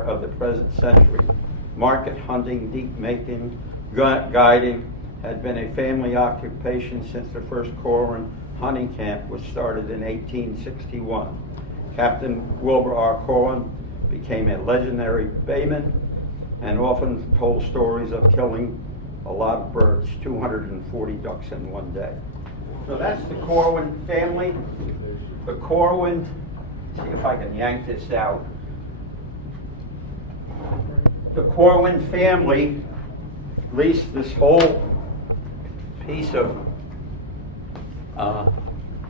part of the present century. Market hunting, deep making, guiding had been a family occupation since the first Corwin hunting camp was started in 1861. Captain Wilbur R. Corwin became a legendary bayman and often told stories of killing a lot of birds, 240 ducks in one day. So that's the Corwin family. The Corwin, see if I can yank this out. The Corwin family leased this whole piece of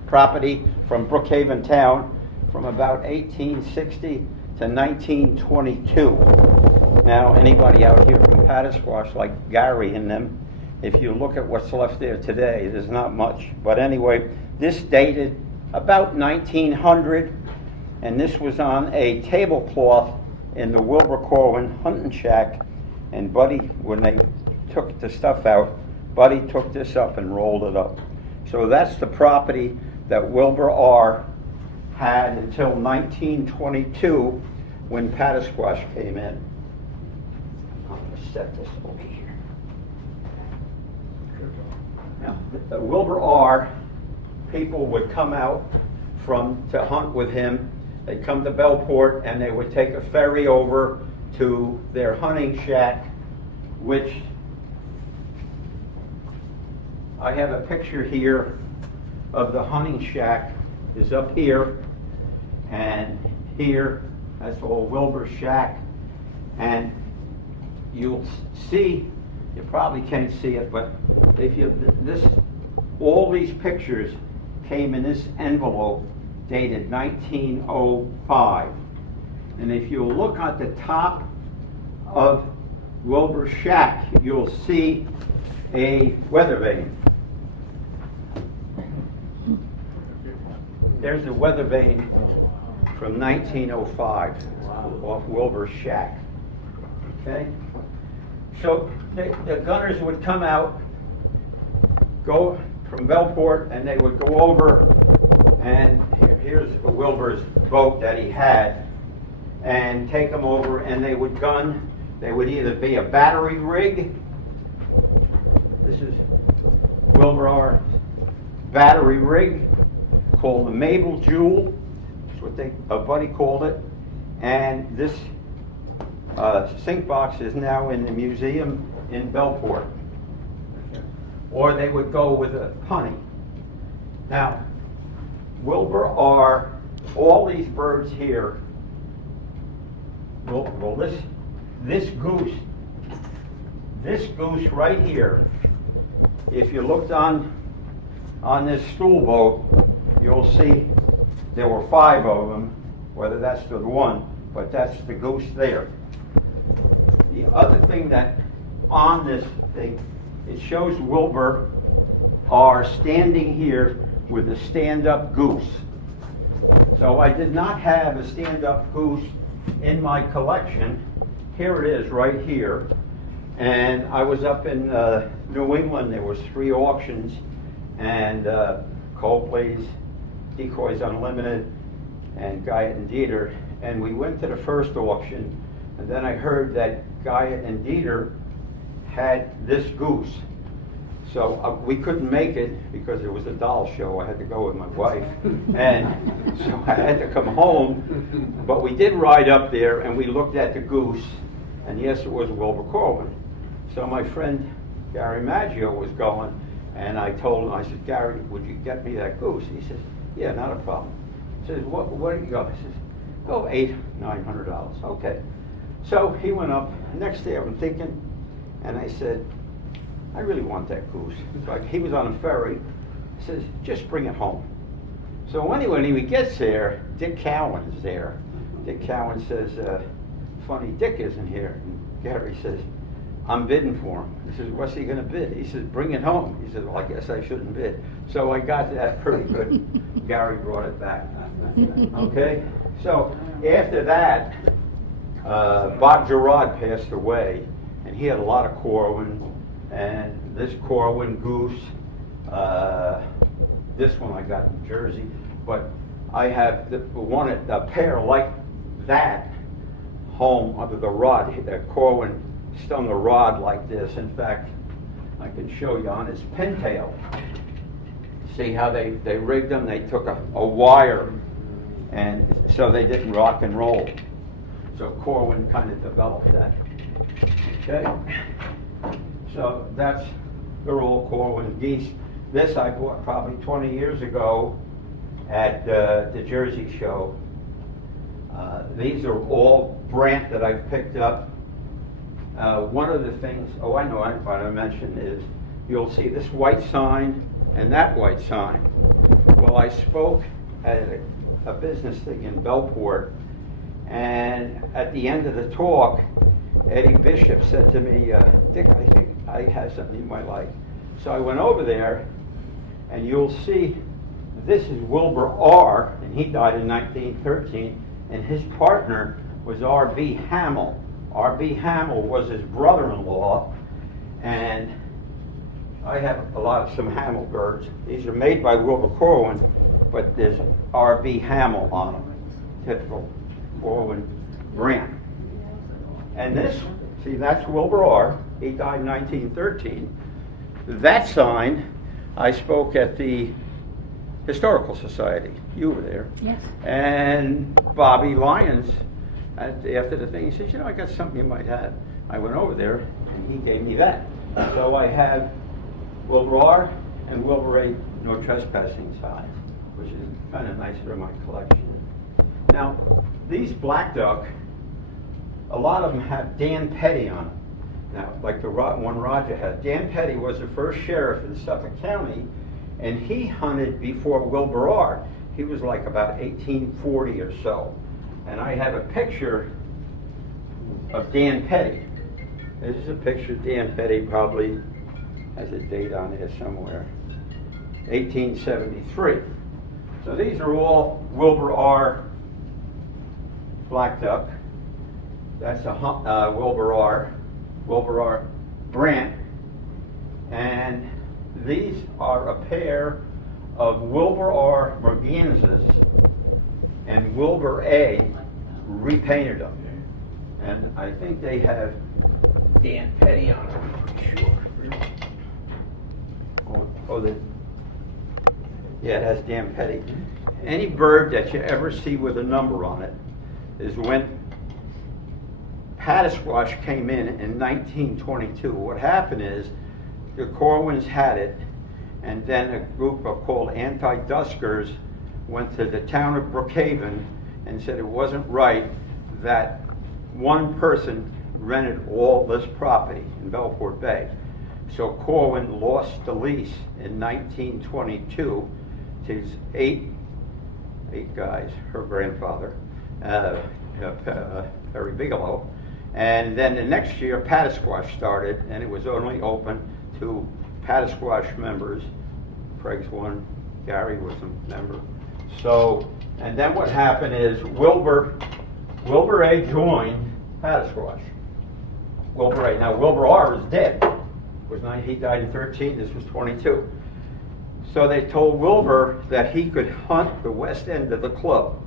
property from Brookhaven Town from about 1860 to 1922. Now, anybody out here from Pattasquash, like Gary and them, if you look at what's left there today, there's not much. But anyway, this dated about 1900, and this was on a tablecloth in the Wilbur Corwin hunting shack. And Buddy, when they took the stuff out, Buddy took this up and rolled it up. So that's the property that Wilbur R. had until 1922 when Pattasquash came in. I'm going to set this over here. Now, the Wilbur R. people would come out to hunt with him. They'd come to Bellport and they would take a ferry over to their hunting shack, which I have a picture here of the hunting shack is up here, and here, that's all Wilbur's shack. And you'll see, you probably can't see it, but if you, all these pictures came in this envelope dated 1905. And if you look at the top of Wilbur's shack, you'll see a weather vane. There's a weather vane from 1905 off Wilbur's shack. Okay? So the gunners would come out, go from Bellport, and they would go over, and here's Wilbur's boat that he had, and take them over, and they would gun. They would either be a battery rig. This is Wilbur R's battery rig, called the Mabel Jewel. That's what a buddy called it. And this sink box is now in the museum in Bellport. Or they would go with a punny. Now, Wilbur R, all these birds here, well this goose right here, if you looked on this stool boat, you'll see there were 5 of them, whether that's the one, but that's the goose there. The other thing that on this thing, it shows Wilbur R standing here with a stand-up goose. So I did not have a stand-up goose in my collection. Here it is right here. And I was up in New England. There was 3 auctions, and Coldplay's, Decoy's Unlimited, and Guyot and Dieter. And we went to the first auction, and then I heard that Guyot and Dieter had this goose. So we couldn't make it because it was a doll show. I had to go with my wife, and so I had to come home. But we did ride up there, and we looked at the goose, and yes, it was Wilbur Corwin. So my friend Gary Maggio was going, and I told him, I said, Gary, would you get me that goose? He says, yeah, not a problem. He says, what do you go? I says, go $800-900. Okay. So he went up. Next day I'm thinking, and I said, I really want that goose. So he was on a ferry. He says, just bring it home. So anyway, when he gets there, Dick Cowan is there. Dick Cowan says, funny, Dick isn't here. And Gary says, I'm bidding for him. He says, what's he going to bid? He says, bring it home. He says, well, I guess I shouldn't bid. So I got that pretty good. Gary brought it back. Okay? So after that, Bob Gerard passed away, and he had a lot of Corwin. And this Corwin goose, this one I got in Jersey, but I have a pair like that home under the rod. Corwin stung a rod like this. In fact, I can show you on his pintail. See how they rigged them? They took a wire, and so they didn't rock and roll. So Corwin kind of developed that. Okay, so they're all Corwin geese. This I bought probably 20 years ago at the Jersey show. These are all Brant that I've picked up. One of the things, I know what I mentioned is, you'll see this white sign and that white sign. Well, I spoke at a business thing in Bellport, and at the end of the talk, Eddie Bishop said to me, Dick, I think I have something you might like. So I went over there, and you'll see this is Wilbur R., and he died in 1913, and his partner was R.B. Hamill. R.B. Hamill was his brother-in-law, and I have some Hamill birds. These are made by Wilbur Corwin, but there's R.B. Hamill on them, typical Corwin brand. And this, see, that's Wilbur R. He died in 1913. That sign, I spoke at the Historical Society. You were there. Yes. And Bobby Lyons, after the thing, he says, I got something you might have. I went over there, and he gave me that. So I have Wilbur R. and Wilbur A. No trespassing signs, which is kind of nice for my collection. Now, these black duck, a lot of them have Dan Petty on them. Now, like the one Roger had. Dan Petty was the first sheriff in Suffolk County, and he hunted before Wilbur R. He was like about 1840 or so. And I have a picture of Dan Petty. This is a picture of Dan Petty, probably has a date on there somewhere. 1873. So these are all Wilbur R. black duck. That's a Wilbur R. Brant. And these are a pair of Wilbur R. mergansers, and Wilbur A. repainted them. And I think they have Dan Petty on them, I'm pretty sure. Yeah, it has Dan Petty. Any bird that you ever see with a number on it is when Paddisquash came in 1922. What happened is the Corwins had it, and then a group called anti-duskers went to the town of Brookhaven and said it wasn't right that one person rented all this property in Belport Bay. So Corwin lost the lease in 1922 to his eight guys, her grandfather, Harry Bigelow. And then the next year, Paddisquash started, and it was only open to Paddisquash members. Craig's one, Gary was a member. So, and then what happened is Wilbur A. joined Paddisquash. Wilbur A. Now Wilbur R. is dead. He died in 13. This was 22. So they told Wilbur that he could hunt the west end of the club.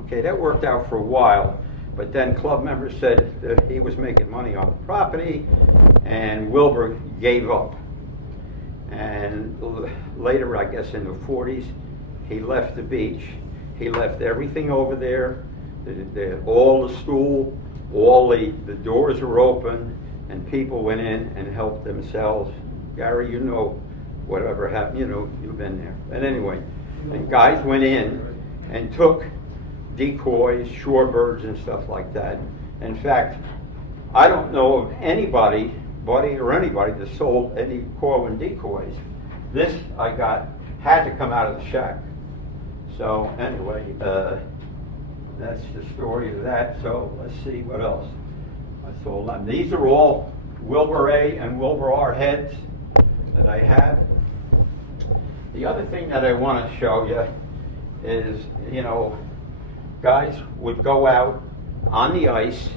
Okay, that worked out for a while. But then club members said that he was making money on the property, and Wilbur gave up. And later, I guess in the 40s, he left the beach. He left everything over there, all the stool, all the doors were open, and people went in and helped themselves. Gary, you know whatever happened, you've been there. And anyway, and guys went in and took decoys, shorebirds, and stuff like that. In fact, I don't know of anybody that sold any Corwin decoys. This I got, had to come out of the shack. So anyway, that's the story of that. So let's see what else. I sold them. These are all Wilbur A. and Wilbur R. heads that I have. The other thing that I want to show you is, guys would go out on the ice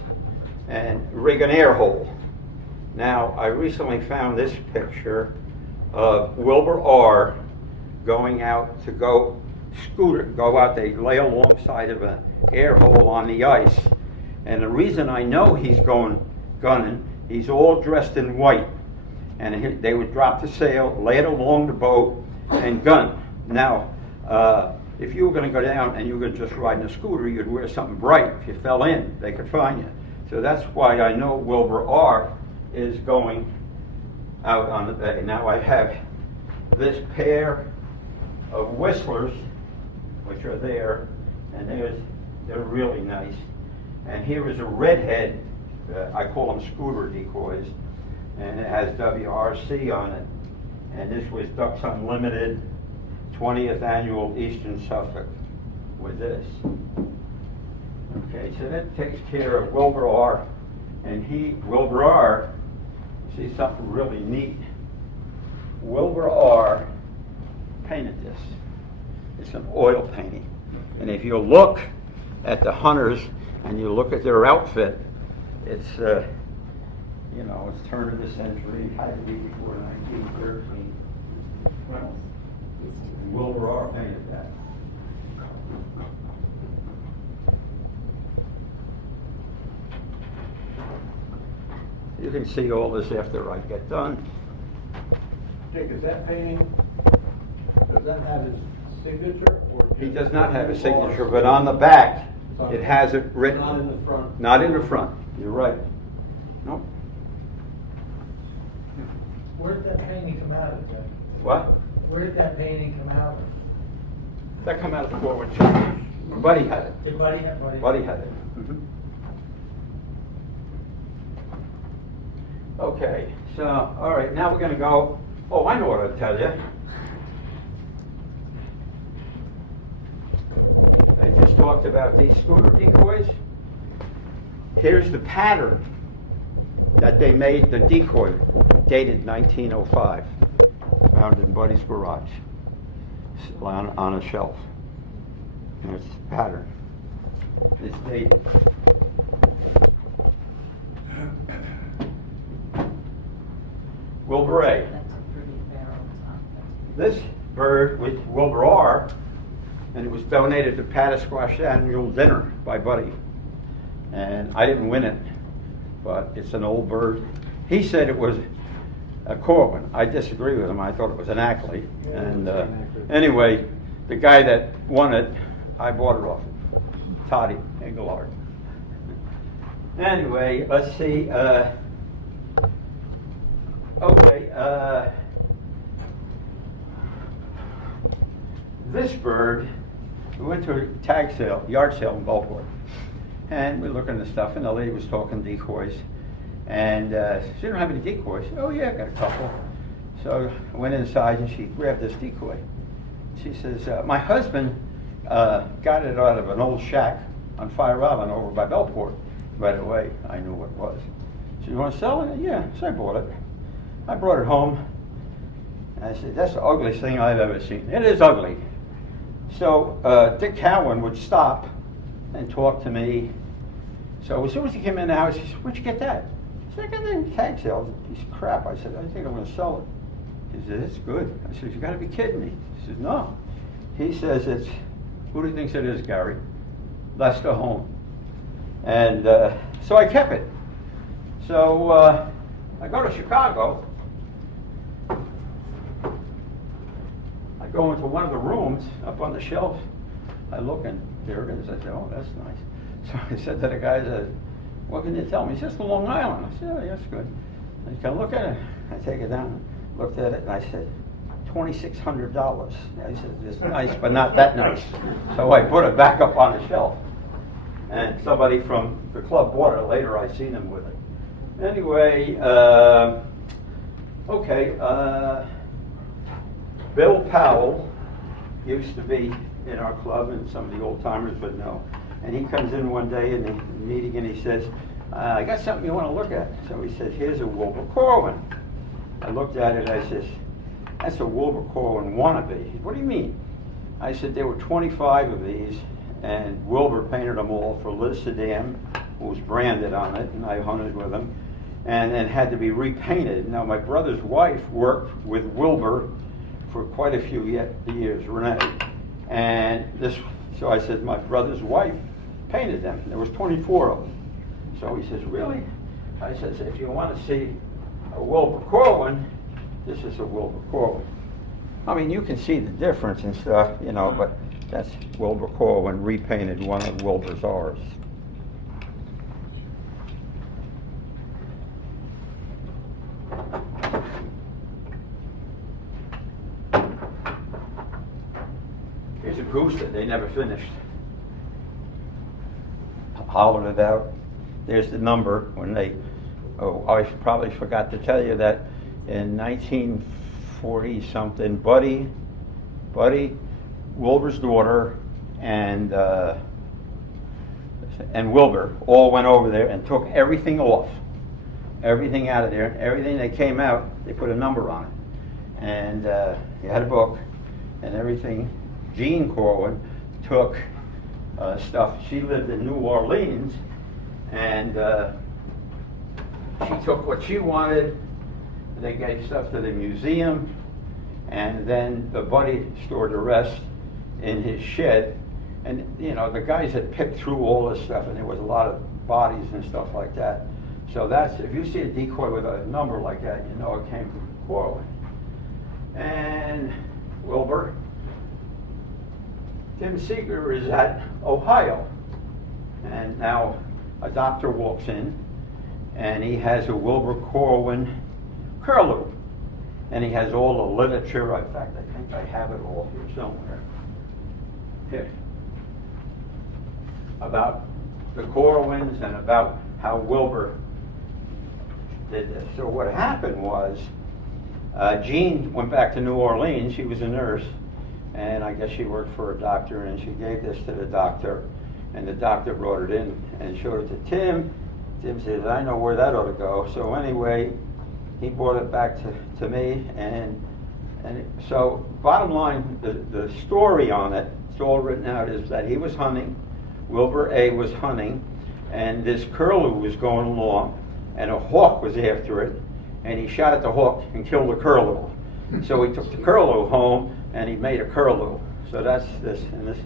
and rig an air hole. Now, I recently found this picture of Wilbur R. going out to go out, they lay alongside of an air hole on the ice, And the reason I know he's going gunning, he's all dressed in white. And they would drop the sail, lay it along the boat, and gun. Now, if you were going to go down and you were going to just ride in a scooter, you'd wear something bright. If you fell in, they could find you. So that's why I know Wilbur R. is going out on the bay. Now I have this pair of whistlers, which are there, and they're really nice. And here is a redhead, I call them scooter decoys, and it has WRC on it. And this was Ducks Unlimited 20th Annual Eastern Suffolk with this. Okay, so that takes care of Wilbur R. And Wilbur R., see something really neat. Wilbur R. painted this. It's an oil painting. And if you look at the hunters and you look at their outfit, it's, you know, it's turn of the century, had to be before 1913. Well, Wilbur R. painted that. You can see all this after I get done. Dick, is that painting, does that have his signature? Or He does not have a signature, but on the back, it has it written. Not in the front? Not in the front. You're right. Nope. Where did that painting come out of, Jeff? What? Where did that painting come out of? That come out of the Corwin church. Buddy had it. Did Buddy have Buddy had it. Okay, so, all right, now we're going to go. Oh, I know what I'll tell you. I just talked about these scooter decoys. Here's the pattern that they made the decoy, dated 1905, found in Buddy's garage on a shelf. And it's the pattern. It's dated. Wilbur A. That's a pretty barrel top. This bird with Wilbur R. and it was donated to Patasquash Annual Dinner by Buddy. And I didn't win it, but it's an old bird. He said it was a Corwin. I disagree with him. I thought it was an Ackley. Yeah, And an anyway, the guy that won it, I bought it off him, Toddy Engelhard. Anyway, let's see. This bird, we went to a tag sale, yard sale in Gulfport, and we were looking at stuff, and the lady was talking decoys, and she didn't have any decoys. Oh yeah, I got a couple. So I went inside, and she grabbed this decoy. She says, my husband got it out of an old shack on Fire Island over by Belport. Right away, I knew what it was. She said, you want to sell it? Yeah, so I bought it. I brought it home. And I said, that's the ugliest thing I've ever seen. It is ugly. So Dick Cowan would stop and talk to me. So as soon as he came in the house, he said, where'd you get that? I said, I got it in tag sale. It's a piece of crap. I said, I think I'm going to sell it. He said, it's good. I said, you got to be kidding me. He says, no. He says, it's, who do you think it is, Gary? Lester Home. And so I kept it. So I go to Chicago. I go into one of the rooms up on the shelf. I look and there it is. I said, oh, that's nice. So I said to the guy, I said, what can you tell me? He says, the Long Island. I said, oh, that's good. I can look at it. I take it down, looked at it, and I said, $2,600. I said, it's nice, but not that nice. So I put it back up on the shelf. And somebody from the club bought it. Later I seen them with it. Anyway, Bill Powell used to be in our club and some of the old timers would know. And he comes in one day in the meeting and he says, I got something you want to look at. So he said, here's a Wilbur Corwin. I looked at it, I said, that's a Wilbur Corwin wannabe. What do you mean? I said, there were 25 of these, and Wilbur painted them all for Liz Sedam, who was branded on it, and I hunted with him, and then had to be repainted. Now, my brother's wife worked with Wilbur for quite a few years, Renee. And this, so I said, my brother's wife painted them. There was 24 of them. So he says, really? I says, if you want to see a Wilbur Corwin, this is a Wilbur Corwin. I mean, you can see the difference and stuff, you know, but that's Wilbur Corwin repainted one of Wilbur's R's. Here's a goose that they never finished. Hollowed it out. There's the number when they, oh, I probably forgot to tell you that in 1940 something, Buddy, Wilbur's daughter, and Wilbur all went over there and took everything off, everything out of there, and everything that came out, they put a number on it. And he had a book and everything. Jean Corwin took stuff. She lived in New Orleans, and she took what she wanted. They gave stuff to the museum, and then the Buddy stored the rest in his shed. And you know, the guys had picked through all this stuff, and there was a lot of bodies and stuff like that. So that's, if you see a decoy with a number like that, you know it came from Corwin. And Wilbur, Tim Seeger is at Ohio, and now a doctor walks in, and he has a Wilbur Corwin curlew, and he has all the literature. In fact, I think I have it all here somewhere. Here, about the Corwins and about how Wilbur did this. So what happened was, Jean went back to New Orleans. She was a nurse, and I guess she worked for a doctor, and she gave this to the doctor, and the doctor brought it in and showed it to Tim. Tim says, I know where that ought to go. So anyway, he brought it back to me, and so bottom line, the story on it, it's all written out, is that he was hunting, Wilbur A. was hunting, and this curlew was going along, and a hawk was after it, and he shot at the hawk and killed the curlew. So he took the curlew home, and he made a curlew. So that's this, and this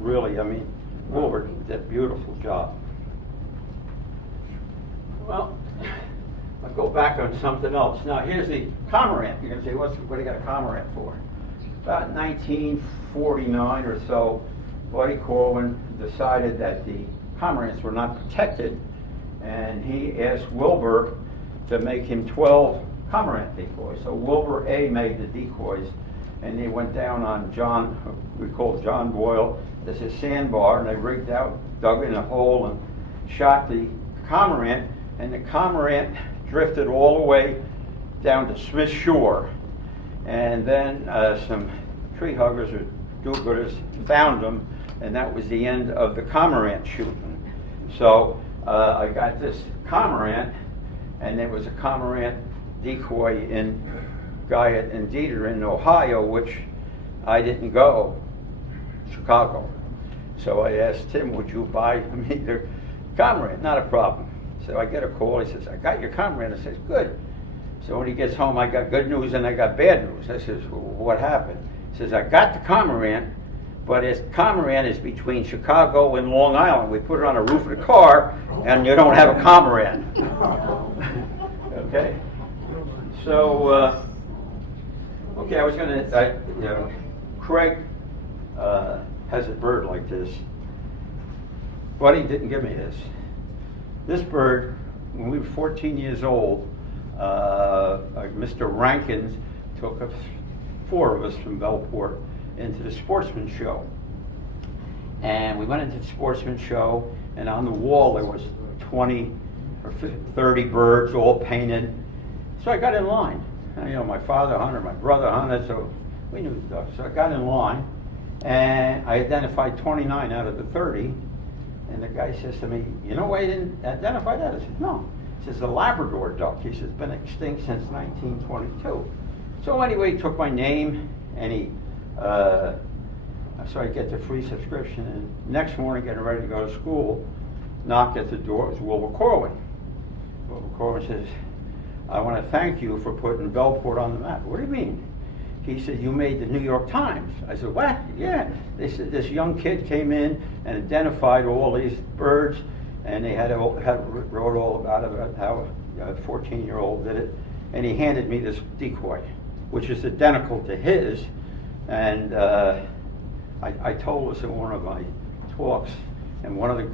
really, I mean, Wilbur did a beautiful job. Well, I'll go back on something else. Now here's the cormorant. You're going to say, what do you got a cormorant for? About 1949 or so, Buddy Corwin decided that the cormorants were not protected, and he asked Wilbur to make him 12 cormorant decoys. So Wilbur A. made the decoys, and they went down on John, we call John Boyle, this is sandbar, and they rigged out, dug in a hole, and shot the cormorant, and the cormorant drifted all the way down to Smith Shore. And then some tree huggers or do-gooders found them, and that was the end of the cormorant shooting. So I got this cormorant, and there was a cormorant decoy in Guyot and Dieter in Ohio, which I didn't go, Chicago. So I asked Tim, would you buy me the cormorant? Not a problem. So I get a call, he says, I got your cormorant. I says, good. So when he gets home, I got good news and I got bad news. I says, well, what happened? He says, I got the cormorant, but his cormorant is between Chicago and Long Island. We put it on the roof of the car, and you don't have a cormorant. Okay? So, okay, I was going to, you know, Craig has a bird like this. Buddy didn't give me this. This bird, when we were 14 years old, Mr. Rankins took us, 4 of us from Bellport, into the sportsman show. And we went into the sportsman show, and on the wall there was 20 or 30 birds all painted. So I got in line. And, you know, my father hunted, my brother hunted, so we knew stuff. So I got in line, and I identified 29 out of the 30. And the guy says to me, you know why you didn't identify that? I said, no. He says, the Labrador duck. He says, it's been extinct since 1922. So anyway, he took my name, and he, so I get the free subscription. And next morning, getting ready to go to school, knocked at the door. It was Wilbur Corwin. Wilbur Corwin says, I want to thank you for putting Bellport on the map. What do you mean? He said, you made the New York Times. I said, what? Yeah. They said this young kid came in and identified all these birds, and they wrote all about it, about how a 14-year-old did it, and he handed me this Decoy, which is identical to his, and I told this in one of my talks, and one of the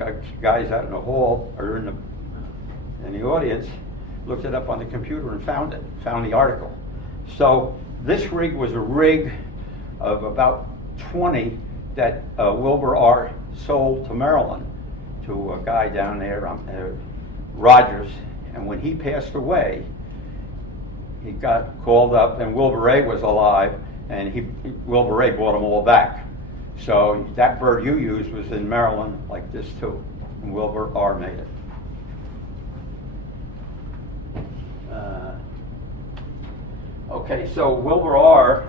guys out in the hall, or in the audience, looked it up on the computer and found the article. So this rig was a rig of about 20 that Wilbur R. sold to Maryland, to a guy down there, Rogers, and when he passed away, he got called up, and Wilbur A. was alive, and Wilbur A. bought them all back. So that bird you used was in Maryland like this too, and Wilbur R. made it. Okay, so Wilbur R.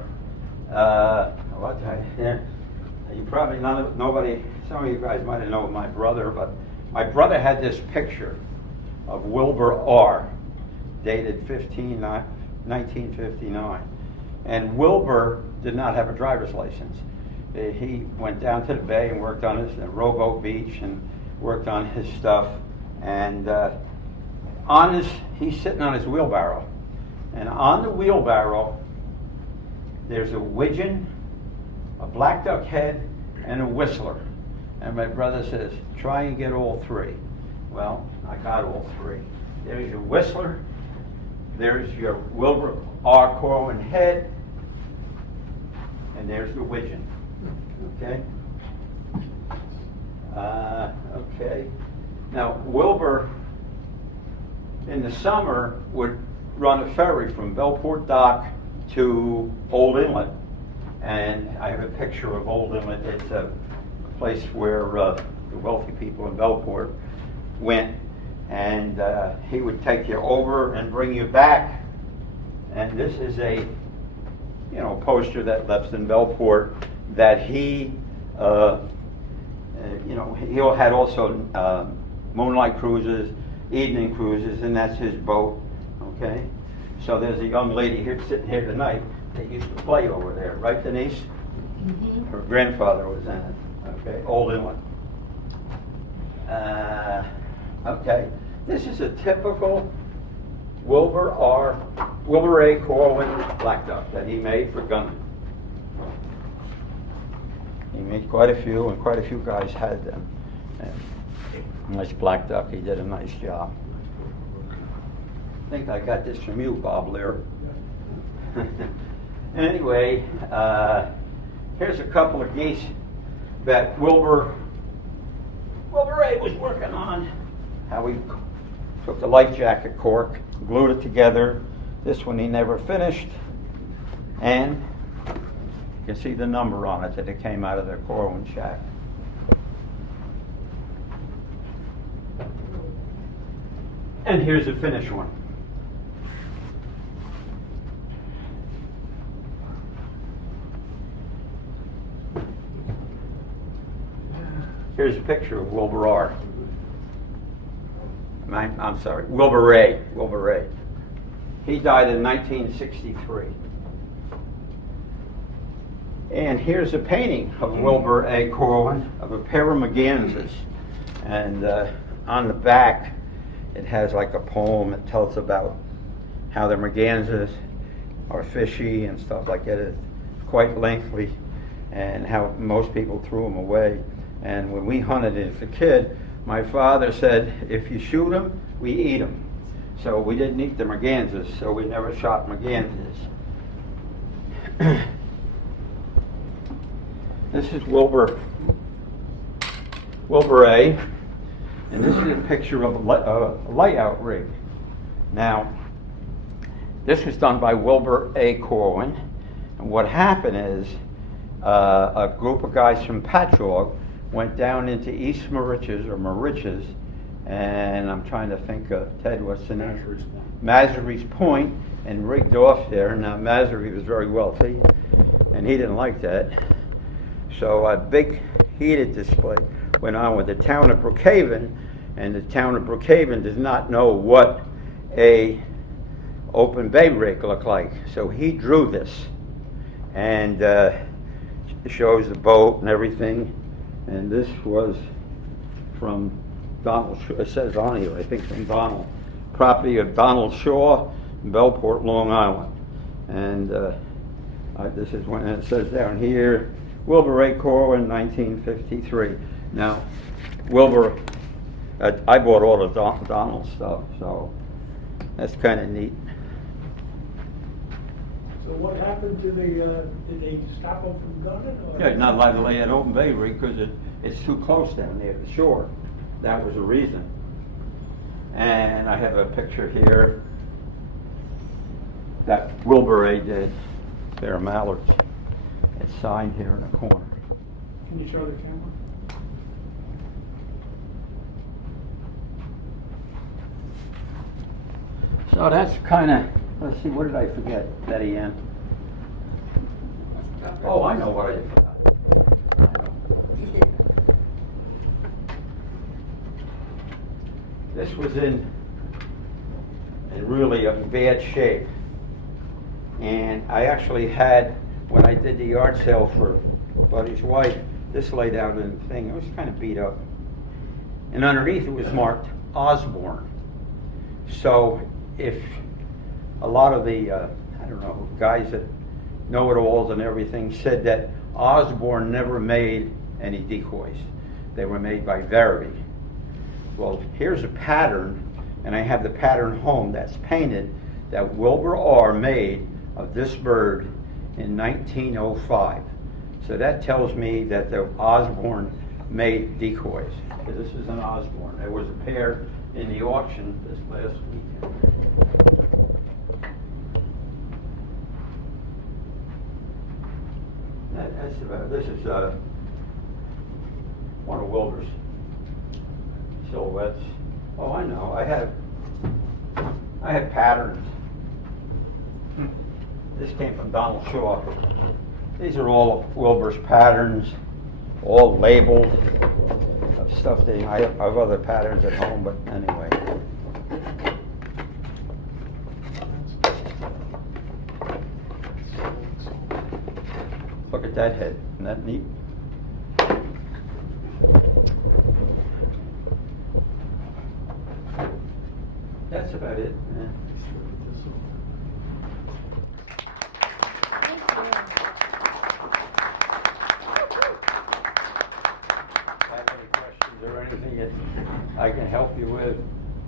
You probably nobody. Some of you guys might have known my brother, but my brother had this picture of Wilbur R. dated 1959, and Wilbur did not have a driver's license. He went down to the bay and worked on his Rowboat Beach and worked on his stuff, and he's sitting on his wheelbarrow, and on the wheelbarrow there's a widgeon, a black duck head, and a whistler. And my brother says, try and get all three. Well, I got all three. There's your whistler, there's your Wilbur R. Corwin head, and there's the widgeon. Okay? Okay. Now, Wilbur, in the summer, would run a ferry from Bellport Dock to Old Inlet. And I have a picture of Old Inlet. It's a place where the wealthy people in Bellport went. And he would take you over and bring you back. And this is a poster that left in Bellport that he had also moonlight cruises, evening cruises, and that's his boat. Okay, so there's a young lady here sitting here tonight that used to play over there, right, Denise? Mm-hmm. Her grandfather was in it. Okay, Old Inlet. Okay, this is a typical Wilbur A. Corwin black duck that he made for gunmen. He made quite a few, and quite a few guys had them. And nice black duck. He did a nice job. I think I got this from you, Bob Lear. Anyway, here's a couple of geese that Wilbur A. was working on. How he took the life jacket cork, glued it together. This one he never finished, and you can see the number on it that it came out of their Corwin shack. And here's the finished one. Here's a picture of Wilbur R. I'm sorry, Wilbur A. Wilbur A. He died in 1963. And here's a painting of Wilbur A. Corwin of a pair of mergansers. And on the back, it has like a poem that tells about how the mergansers are fishy and stuff like that. It's quite lengthy, and how most people threw them away. And when we hunted as a kid, my father said, if you shoot them, we eat them. So we didn't eat the mergansers, so we never shot mergansers. This is Wilbur A. And this is a picture of a layout rig. Now, this was done by Wilbur A. Corwin. And what happened is a group of guys from Patchogue went down into East Moriches, and I'm trying to think of, Ted, what's the name? Mazary's Point, and rigged off there. Now, Mazary was very wealthy, and he didn't like that. So a big heated display went on with the town of Brookhaven, and the town of Brookhaven does not know what a open bay rig looked like. So he drew this, and it shows the boat and everything. And this was from Donald, it says on here, I think from Donald, property of Donald Shaw, Bellport, Long Island. And this is when it says down here, Wilbur A. Corwin, 1953. Now, Wilbur, I bought all the Donald stuff, so that's kind of neat. So what happened to the, did they stop them from gunning? Or? Yeah, not allowed to lay at open bay because it's too close down there to the shore. That was the reason. And I have a picture here that Wilbur A. did. There are mallards. It's signed here in the corner. Can you show the camera? So that's kind of, let's see, what did I forget, Betty Ann? Oh, I know what I forgot. I know. This was in really a bad shape. And I actually had, when I did the yard sale for a buddy's wife, this laid out in the thing. It was kind of beat up. And underneath it was marked Osborne. So if a lot of the, I don't know, guys that know-it-alls and everything said that Osborne never made any decoys. They were made by Verity. Well, here's a pattern, and I have the pattern home that's painted that Wilbur R. made of this bird in 1905. So that tells me that the Osborne made decoys. This is an Osborne. There was a pair in the auction this last weekend. That's about, this is one of Wilbur's silhouettes. Oh, I know. I have patterns. This came from Donald Shaw. These are all Wilbur's patterns, all labeled of stuff that I have other patterns at home, but anyway. Look at that head. Isn't that neat? That's about it. Yeah. Have any questions or anything that I can help you with?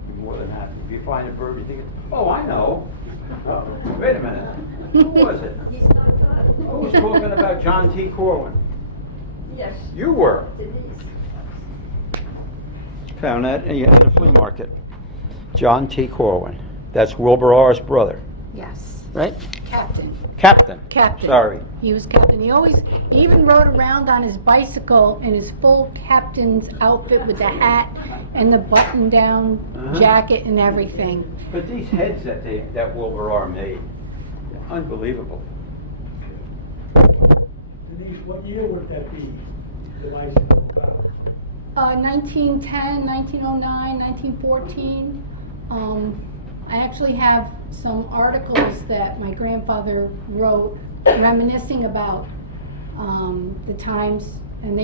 I'm more than happy. If you find a bird you think, oh, I know. Wait a minute. Who was it? He's not done. Who was talking about John T. Corwin? Yes. You were. Denise. Found that in the flea market. John T. Corwin. That's Wilbur R.'s brother, Yes, right? captain. Captain. Captain. Sorry. He was captain. He even rode around on his bicycle in his full captain's outfit with the hat and the button-down jacket and everything. But these heads that Wilbur R. made, unbelievable. Denise, what year would that be, the bicycle about? 1910, 1909, 1914. I actually have some articles that my grandfather wrote reminiscing about the times, and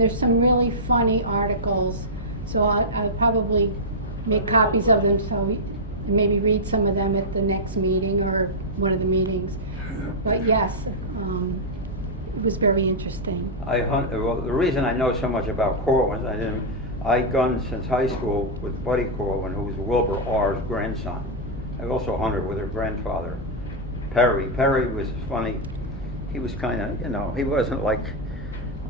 there's some really funny articles. So I'll probably make copies of them, so maybe read some of them at the next meeting or one of the meetings. But yes, it was very interesting. Well, the reason I know so much about Corwin, I gunned since high school with Buddy Corwin, who was Wilbur R.'s grandson. I also hunted with her grandfather, Perry. Perry was funny. He was kind of, he wasn't like,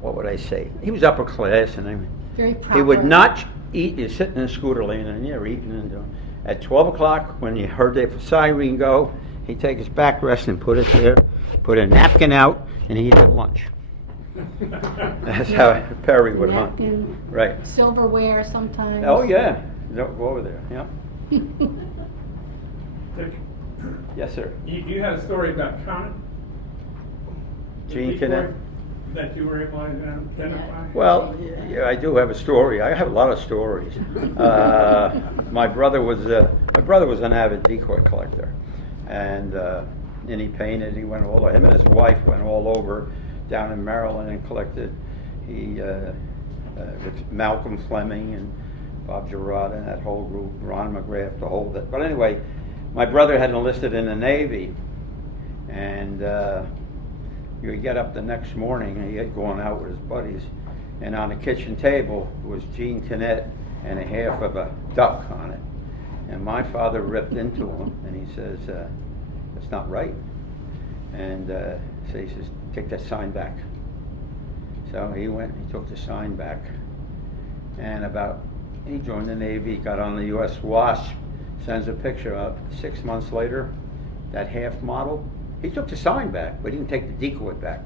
what would I say? He was upper class, and Very proper. he would not eat. You're sitting in a scooter lane, and you're eating and doing. At 12 o'clock, when you heard the siren go, he'd take his backrest and put it there, put a napkin out, and he'd have lunch. That's how Perry would hunt. Napkin, Right. silverware sometimes. Oh, yeah. Go over there, yeah. Dick, Yes, sir. you had a story about Conan? The Gene decoy Connect? that you were able to identify? Well, yeah, I do have a story. I have a lot of stories. My brother was an avid decoy collector, and he painted. He went all. Him and his wife went all over down in Maryland and collected. He with Malcolm Fleming and Bob Gerard and that whole group, Ron McGrath, the whole bit. But anyway, my brother had enlisted in the Navy, and you would get up the next morning, and he had gone out with his buddies, and on the kitchen table was Jean Tinnette and a half of a duck on it. And my father ripped into him, and he says, that's not right. And so he says, take that sign back. So he went, he took the sign back, and he joined the Navy, got on the U.S. Wasp, sends a picture up 6 months later, that half model, he took the sign back, but he didn't take the decoy back.